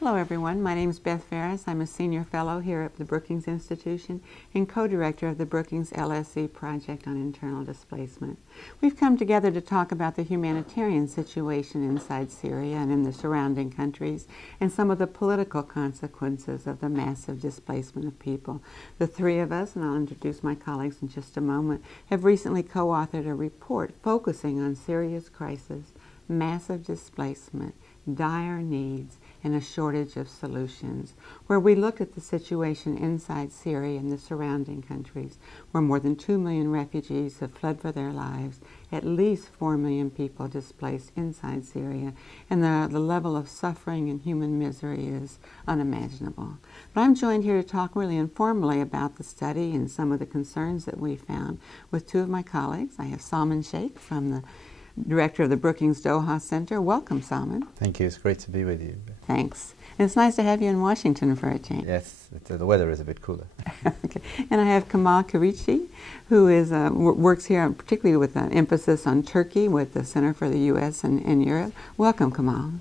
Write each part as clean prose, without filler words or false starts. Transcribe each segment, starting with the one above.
Hello everyone, my name is Beth Ferris. I'm a senior fellow here at the Brookings Institution and co-director of the Brookings LSE project on internal displacement. We've come together to talk about the humanitarian situation inside Syria and in the surrounding countries and some of the political consequences of the massive displacement of people. The three of us, and I'll introduce my colleagues in just a moment, have recently co-authored a report focusing on Syria's crisis, massive displacement, dire needs, and a shortage of solutions, where we looked at the situation inside Syria and the surrounding countries, where more than 2 million refugees have fled for their lives, at least 4 million people displaced inside Syria, and the level of suffering and human misery is unimaginable. But I'm joined here to talk really informally about the study and some of the concerns that we found with two of my colleagues. I have Salman Shaikh from the Director of the Brookings Doha Center. Welcome, Salman. Thank you. It's great to be with you. Thanks. And it's nice to have you in Washington for a change. Yes, the weather is a bit cooler. Okay. And I have Kemal Kirisci, who is works here particularly with an emphasis on Turkey with the Center for the U.S. and Europe. Welcome, Kemal.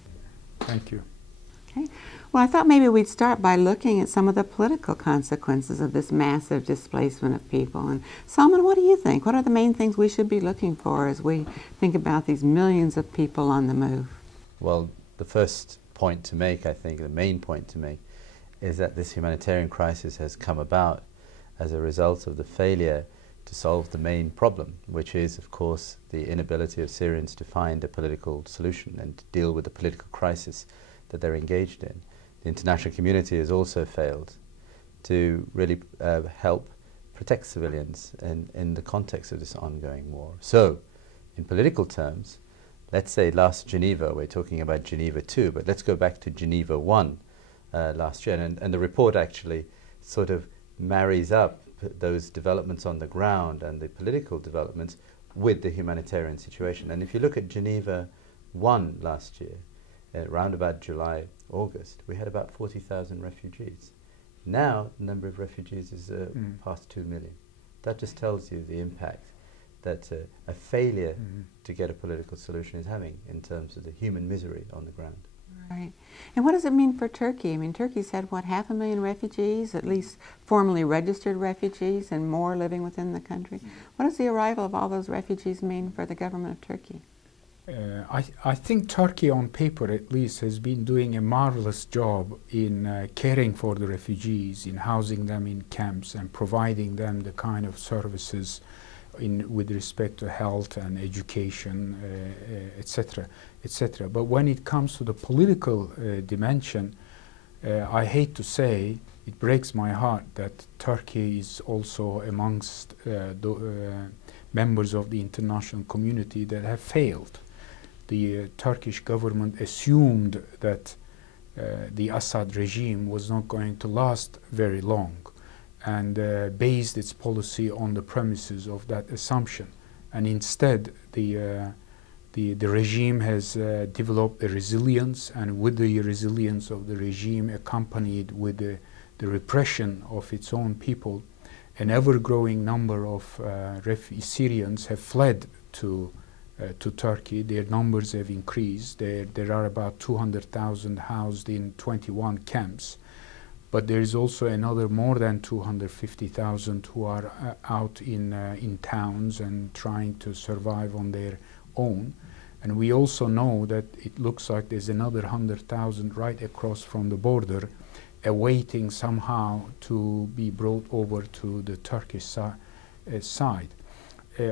Thank you. Okay. Well, I thought maybe we'd start by looking at some of the political consequences of this massive displacement of people. And Salman, what do you think? What are the main things we should be looking for as we think about these millions of people on the move? Well, the first point to make, I think, the main point to make, is that this humanitarian crisis has come about as a result of the failure to solve the main problem, which is, of course, the inability of Syrians to find a political solution and to deal with the political crisis that they're engaged in. The international community has also failed to really help protect civilians in the context of this ongoing war. So, in political terms, let's say last Geneva, we're talking about Geneva 2, but let's go back to Geneva 1 last year. And the report actually sort of marries up those developments on the ground and the political developments with the humanitarian situation. And if you look at Geneva 1 last year, around about July, August, we had about 40,000 refugees. Now, the number of refugees is past 2 million. That just tells you the impact that a failure to get a political solution is having in terms of the human misery on the ground. Right. And what does it mean for Turkey? I mean, Turkey's had, what, 500,000 refugees, at least formally registered refugees, and more living within the country. What does the arrival of all those refugees mean for the government of Turkey? I think Turkey, on paper at least, has been doing a marvelous job in caring for the refugees, in housing them in camps and providing them the kind of services with respect to health and education, etc., etc. But when it comes to the political dimension, I hate to say, it breaks my heart that Turkey is also amongst the members of the international community that have failed. The Turkish government assumed that the Assad regime was not going to last very long and based its policy on the premises of that assumption. And instead, the regime has developed a resilience, and with the resilience of the regime accompanied with the repression of its own people, an ever-growing number of Syrians have fled to Turkey. Their numbers have increased. There are about 200,000 housed in 21 camps, but there is also another more than 250,000 who are out in towns and trying to survive on their own. And we also know that it looks like there's another 100,000 right across from the border awaiting somehow to be brought over to the Turkish side.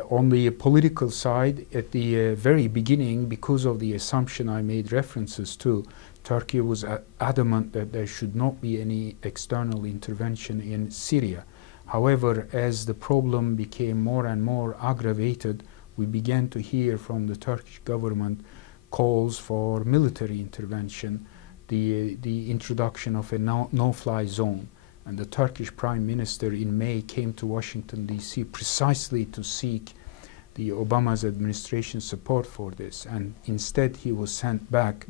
On the political side, at the very beginning, because of the assumption I made references to, Turkey was adamant that there should not be any external intervention in Syria. However, as the problem became more and more aggravated, we began to hear from the Turkish government calls for military intervention, the introduction of a no-fly zone. And the Turkish Prime Minister in May came to Washington, D.C. precisely to seek the Obama's administration's support for this. And instead he was sent back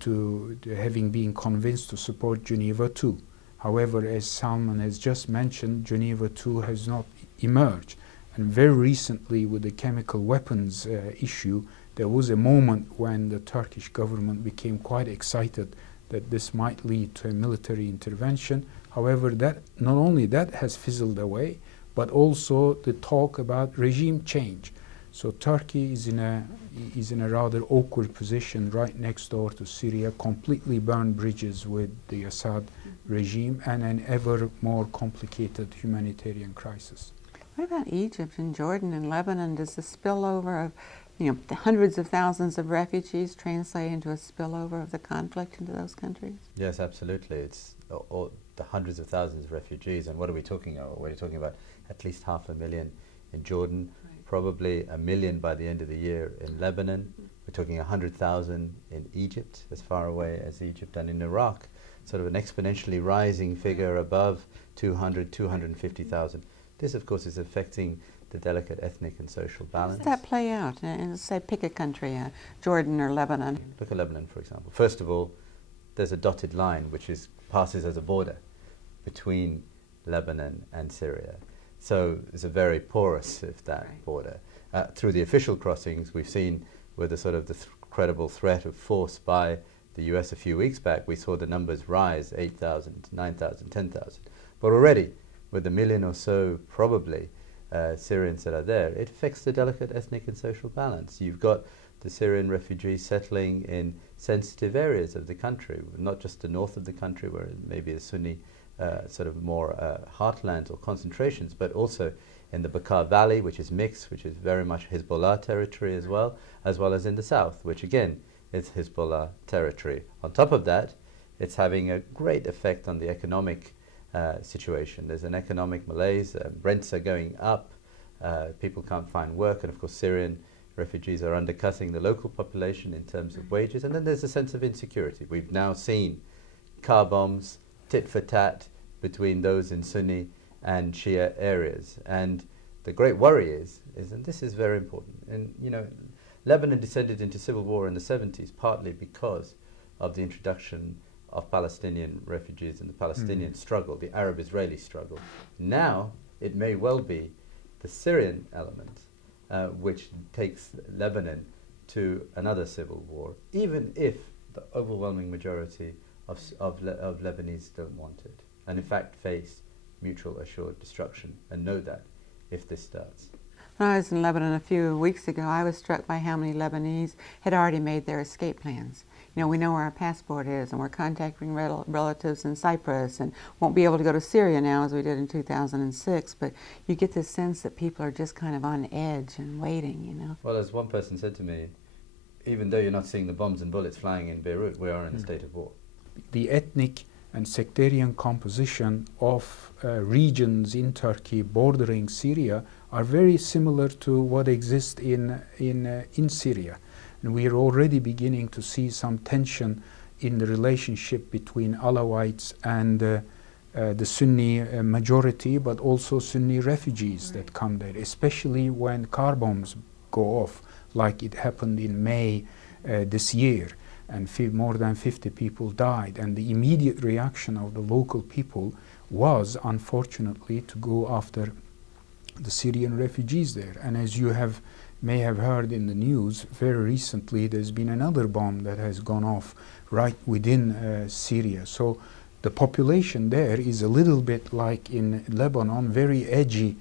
to having been convinced to support Geneva 2. However, as Salman has just mentioned, Geneva 2 has not emerged. And very recently, with the chemical weapons issue, there was a moment when the Turkish government became quite excited that this might lead to a military intervention. However, that not only that has fizzled away, but also the talk about regime change. So Turkey is in a rather awkward position right next door to Syria, completely burned bridges with the Assad regime, and an ever more complicated humanitarian crisis. What about Egypt and Jordan and Lebanon? Does the spillover of, the hundreds of thousands of refugees translate into a spillover of the conflict into those countries? Yes, absolutely. It's all the hundreds of thousands of refugees. And what are we talking about? We're talking about at least 500,000 in Jordan, right. Probably 1 million by the end of the year in Lebanon. We're talking 100,000 in Egypt, as far away as Egypt, and in Iraq, sort of an exponentially rising figure above 200, 250,000. This, of course, is affecting the delicate ethnic and social balance. How does that play out? And say, pick a country, Jordan or Lebanon. Look at Lebanon, for example. First of all, there's a dotted line which passes as a border between Lebanon and Syria. So it's a very porous, if that, right. border. Through the official crossings, we've seen with the sort of the credible threat of force by the US a few weeks back, we saw the numbers rise 8,000, 9,000, 10,000. But already, with 1 million or so, probably, Syrians that are there, it affects the delicate ethnic and social balance. You've got the Syrian refugees settling in sensitive areas of the country, not just the north of the country where maybe a Sunni sort of more heartlands or concentrations, but also in the Bekaa Valley, which is mixed, which is very much Hezbollah territory as well as in the south, which again is Hezbollah territory. On top of that, it's having a great effect on the economic situation. There's an economic malaise, rents are going up, people can't find work, and of course Syrian refugees are undercutting the local population in terms of wages, and then there's a sense of insecurity. We've now seen car bombs, tit for tat between those in Sunni and Shia areas, and the great worry is and this is very important, and Lebanon descended into civil war in the 70s partly because of the introduction of Palestinian refugees and the Palestinian struggle, the Arab-Israeli struggle. Now it may well be the Syrian element which takes Lebanon to another civil war, even if the overwhelming majority of Lebanese don't want it, and in fact face mutual assured destruction, and know that if this starts. When I was in Lebanon a few weeks ago, I was struck by how many Lebanese had already made their escape plans. We know where our passport is, and we're contacting relatives in Cyprus, and won't be able to go to Syria now as we did in 2006, but you get this sense that people are just kind of on edge and waiting, Well, as one person said to me, even though you're not seeing the bombs and bullets flying in Beirut, we are in a state of war. The ethnic and sectarian composition of regions in Turkey bordering Syria are very similar to what exists in Syria. And we are already beginning to see some tension in the relationship between Alawites and the Sunni majority, but also Sunni refugees that come there, especially when car bombs go off, like it happened in May this year, and more than 50 people died. And the immediate reaction of the local people was, unfortunately, to go after the Syrian refugees there. And as you may have heard in the news, very recently there's been another bomb that has gone off right within Syria. So the population there is a little bit like in Lebanon, very edgy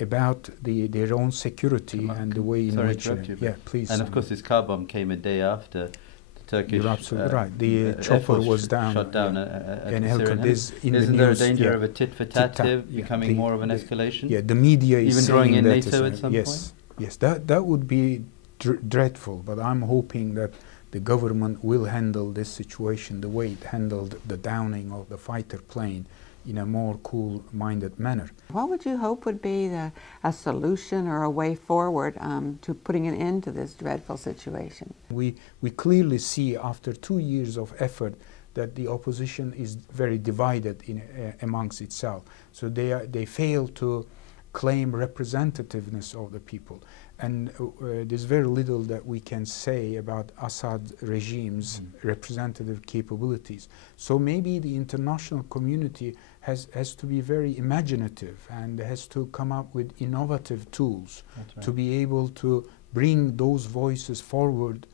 about their own security and the way in which... yeah, please. And of course this car bomb came a day after Turkish. You're absolutely right. The chopper was down. Shot down and Isn't there a danger of a tit for tat becoming more of an escalation? Yeah, the media is even drawing in NATO at some point. Yes, that would be dreadful. But I'm hoping that the government will handle this situation the way it handled the downing of the fighter plane, in a more cool-minded manner. What would you hope would be a solution or a way forward to putting an end to this dreadful situation? We clearly see after 2 years of effort that the opposition is very divided amongst itself. So they fail to claim representativeness of the people. And there's very little that we can say about Assad regime's representative capabilities. So maybe the international community has to be very imaginative and has to come up with innovative tools to be able to bring those voices forward,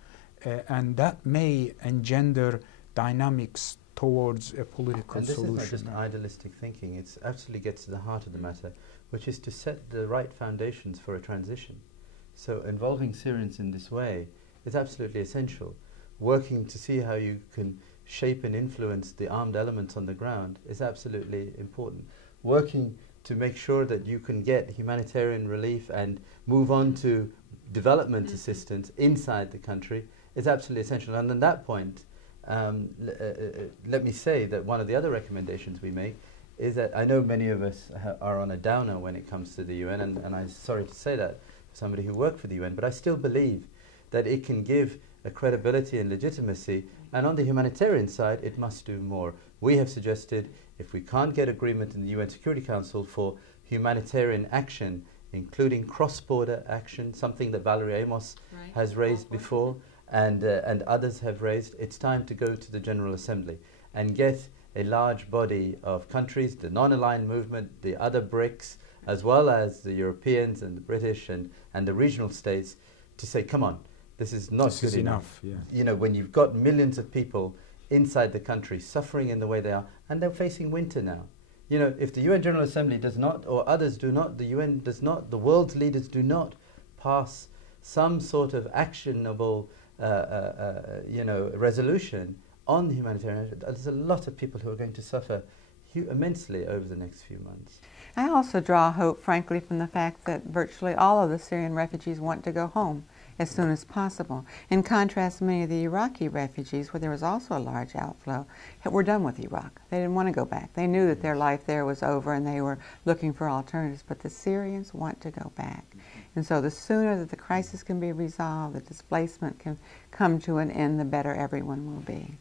and that may engender dynamics towards a political solution. And this is not just idealistic thinking, it absolutely gets to the heart of the matter, which is to set the right foundations for a transition. So involving Syrians in this way is absolutely essential. Working to see how you can shape and influence the armed elements on the ground is absolutely important. Working to make sure that you can get humanitarian relief and move on to development assistance inside the country is absolutely essential. And on that point, let me say that one of the other recommendations we make is that I know many of us are on a downer when it comes to the UN, and I'm sorry to say that for somebody who worked for the UN, but I still believe that it can give a credibility and legitimacy, and on the humanitarian side it must do more. We have suggested, if we can't get agreement in the UN Security Council for humanitarian action, including cross-border action, something that Valerie Amos has raised before, and others have raised, it's time to go to the General Assembly and get a large body of countries, the non-aligned movement, the other BRICS, as well as the Europeans and the British and the regional states, to say, come on, this is not good enough. Yeah. You know, when you've got millions of people inside the country suffering in the way they are, and they're facing winter now. You know, if the UN General Assembly does not, or others do not, the UN does not, the world's leaders do not pass some sort of actionable resolution on humanitarian, there's a lot of people who are going to suffer immensely over the next few months. I also draw hope, frankly, from the fact that virtually all of the Syrian refugees want to go home as soon as possible. In contrast, many of the Iraqi refugees, where there was also a large outflow, were done with Iraq. They didn't want to go back. They knew that their life there was over and they were looking for alternatives, but the Syrians want to go back. And so the sooner that the crisis can be resolved, the displacement can come to an end, the better everyone will be.